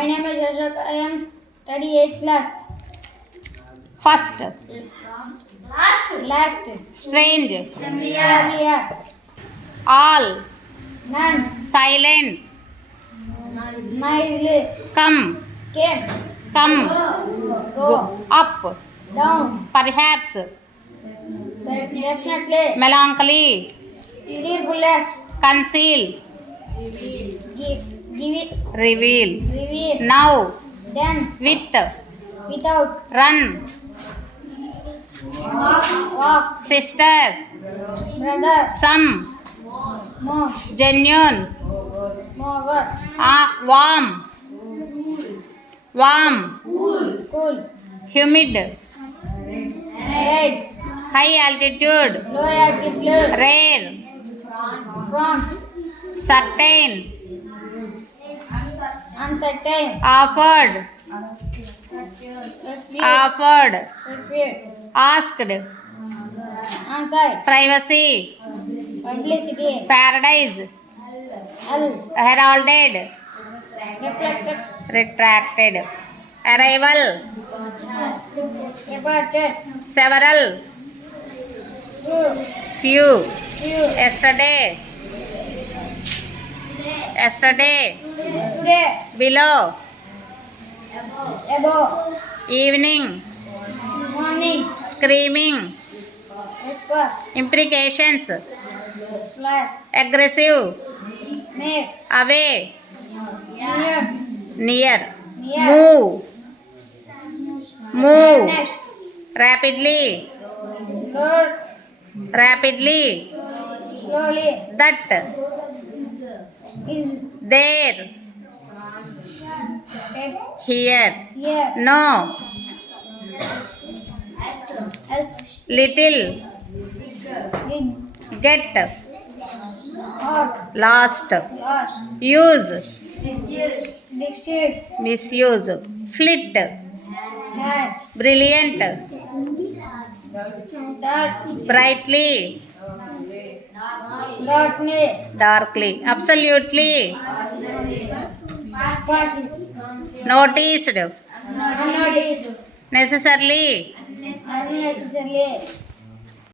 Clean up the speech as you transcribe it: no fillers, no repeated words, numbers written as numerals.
My name is Ashok. I am study 8th class. First, Last. strange, Familiar. all, None. silent, Nicely. come, Came. come, Go. up, Down. perhaps, Definitely. melancholy, Cheerfulness. conceal, Give it. reveal, Reveal. now, Then. with, Without. run, Walk. sister, Brother. some, More. genuine, More. warm, warm, Cool. humid, Red. high altitude, Low altitude. rare, Prompt. certain, Uncertain. offered, offered, Repeat. asked, Answered. privacy, Publicity. paradise, L. heralded, Reflected. retracted, arrival, Departed. several, Few. few, yesterday, yesterday, Today. below, Above. evening, Morning. screaming, Whisper. implications, Flash. aggressive, Make. away, Near. near, Near. move, move, Next. rapidly, Load. rapidly, Slowly. that, Is. there, here, Here. no, S. little, In. get, Up. lost, Lost. use, District. misuse, flit, Had. brilliant, Dark. brightly, Darkness. darkly, absolutely, Partial. noticed, Unnoticed. necessarily, Unnecessarily.